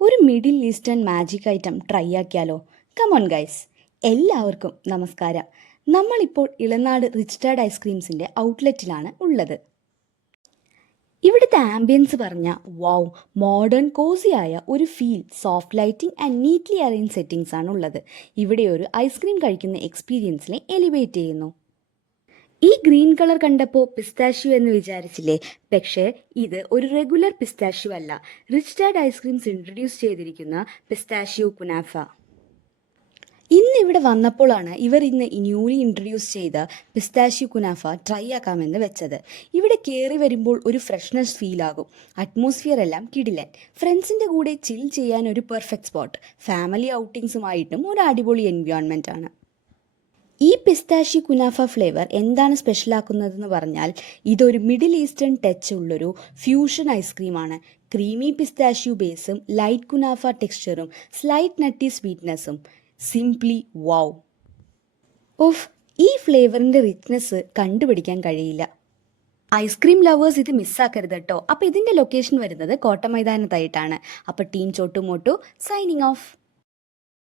ഒരു middle eastern magic item try ആക്കിയാലോ? Come on guys. എല്ലാവർക്കും നമസ്കാരം. നമ്മളിപ്പോൾ ഇളനാട് റിച്ച് ഡാഡ് ഐസ്ക്രീംസിൻ്റെ ഔട്ട്ലെറ്റിലാണ് ഉള്ളത്. ഇവിടുത്തെ ആംബിയൻസ് പറഞ്ഞ വൗ, മോഡേൺ കോസിയായ ഒരു feel, soft lighting and neatly arrange settings ആണ് ഉള്ളത്. ഇവിടെ ഒരു ഐസ്ക്രീം കഴിക്കുന്ന എക്സ്പീരിയൻസിനെ എലിവേറ്റ് ചെയ്യുന്നു. ഈ ഗ്രീൻ കളർ കണ്ടപ്പോൾ പിസ്താഷ്യൂ എന്ന് വിചാരിച്ചില്ലേ? പക്ഷേ ഇത് ഒരു റെഗുലർ പിസ്താഷ്യൂ അല്ല. റിച്ച് ഡാഡ് ഐസ്ക്രീംസ് ഇൻട്രൊഡ്യൂസ് ചെയ്തിരിക്കുന്ന പിസ്താഷ്യൂ കുനാഫ. ഇന്ന് ഇവിടെ വന്നപ്പോഴാണ് ഇവർ ന്യൂലി ഇൻട്രൊഡ്യൂസ് ചെയ്ത പിസ്താഷ്യൂ കുനാഫ ട്രൈ ആക്കാമെന്ന് വെച്ചത്. ഇവിടെ കയറി വരുമ്പോൾ ഒരു ഫ്രഷ്നെസ് ഫീൽ ആകും. അറ്റ്മോസ്ഫിയർ എല്ലാം കിടിലൻ. ഫ്രണ്ട്സിൻ്റെ കൂടെ ചിൽ ചെയ്യാൻ ഒരു പെർഫെക്റ്റ് സ്പോട്ട്. ഫാമിലി ഔട്ടിങ്സുമായിട്ടും ഒരു അടിപൊളി എൻവയോൺമെൻ്റ് ആണ്. ഈ പിസ്താഷ്യൂ കുനാഫ ഫ്ലേവർ എന്താണ് സ്പെഷ്യലാക്കുന്നതെന്ന് പറഞ്ഞാൽ, ഇതൊരു മിഡിൽ ഈസ്റ്റേൺ ടച്ച് ഉള്ളൊരു ഫ്യൂഷൻ ഐസ്ക്രീമാണ്. ക്രീമി പിസ്താഷ്യൂ ബേസും ലൈറ്റ് കുനാഫ ടെക്സ്ചറും സ്ലൈറ്റ് നട്ടി സ്വീറ്റ്നെസ്സും. Simply wow. ഓഫ്, ഈ ഫ്ലേവറിൻ്റെ റിച്ച്നെസ് കണ്ടുപിടിക്കാൻ കഴിയില്ല. ഐസ്ക്രീം ലവേഴ്സ് ഇത് മിസ്സാക്കരുത് കേട്ടോ. അപ്പോൾ ഇതിൻ്റെ ലൊക്കേഷൻ വരുന്നത് കോട്ടമൈതാനത്തായിട്ടാണ്. അപ്പോൾ team Chottu Motu signing off.